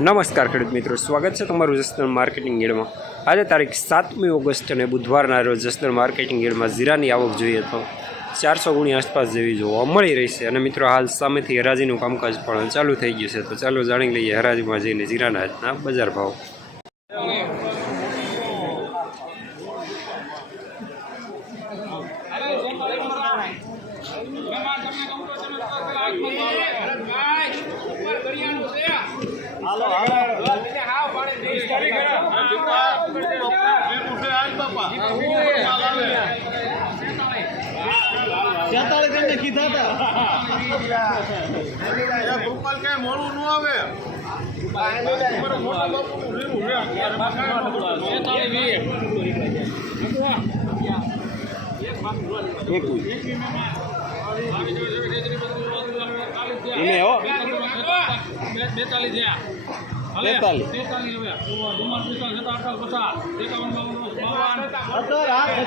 નમસ્કાર ખેડૂત મિત્રો, સ્વાગત છે તમારું જસદણ માર્કેટિંગ ગેડમાં. આજે તારીખ સાતમી ઓગસ્ટ અને બુધવારના રોજ જસદણ માર્કેટિંગ ગેડમાં જીરાની આવક જોઈએ તો ચારસો ગુણી આસપાસ જેવી જોવા મળી રહી છે. અને મિત્રો, હાલ સામેથી હરાજીનું કામકાજ પણ ચાલુ થઈ ગયું છે. તો ચાલો જાણી લઈએ હરાજીમાં જઈને જીરાના આજના બજાર ભાવ. ગોપાલ કઈ મોડું ન આવે એને હો બેતાલીસ અત્યારે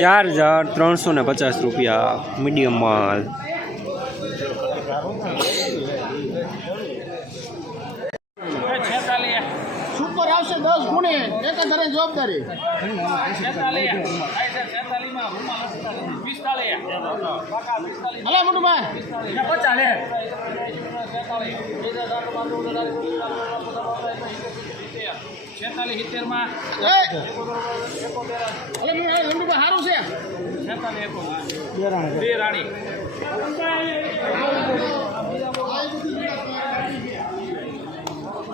ચાર હજાર ત્રણસો ને પચાસ રૂપિયા મીડિયમ માલ છેતાલીસ સુપર આવશે દસ ગુણે એક ઘરે જવાબદારી છેતાલીસ થાય છે છેતાલીસમાં રૂમાલ પિસ્તાલીસ કાકા પિસ્તાલીસ હલે મોટુભાઈ છેતાલીસ સિત્તેરમાં સારું છે. છેતાલીસ બે રાણી.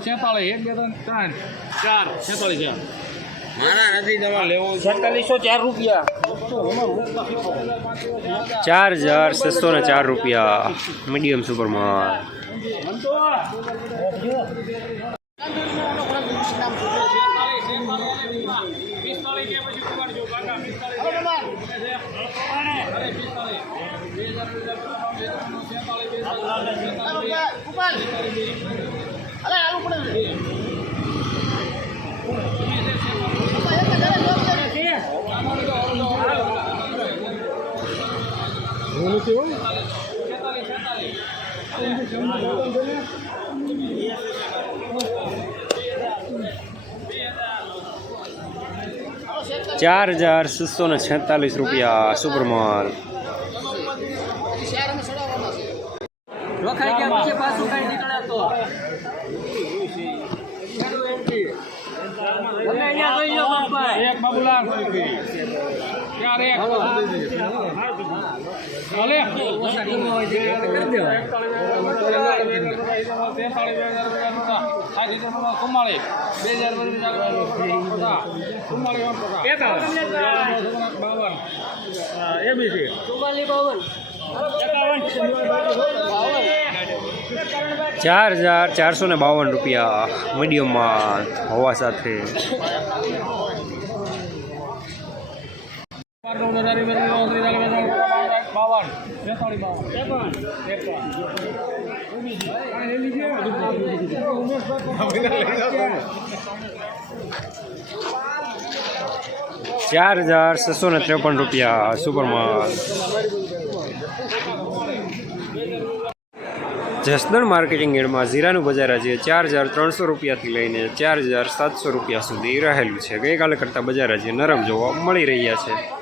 છેતાલીસ બે ત્રણ ત્રણ ચાર છેતાલીસ ચાર હજાર છસો ને ચાર રૂપિયા. મીડિયમ સુપર માલ પિસ્તાલીસ કે પછી ઉપાડજો કાકા બે છેતાલીસ હલે આવું પડે ચાર હજાર છસો ને છેતાલીસ રૂપિયા સુપર માલ રોખાઈ ગયા પછી પાછું કઈ નીકળે તો એક બાબુલાલ ચાર એક હાલે કુમાળી બે હજાર કુમાળી બાવન એબીસી ચાર હજાર ચારસો ને બાવન રૂપિયા. મીડિયમમાં હવા સાથે ચાર હજાર છસો ને ત્રેપન રૂપિયા સુપરમાં જસદણ માર્કેટિંગ એડમાં જીરાનું બજાર આજે ચાર હજાર ત્રણસો રૂપિયાથી લઈને ચાર હજાર સાતસો રૂપિયા સુધી રહેલું છે. ગઈકાલે કરતાં બજાર આજે નરમ જોવા મળી રહ્યા છે.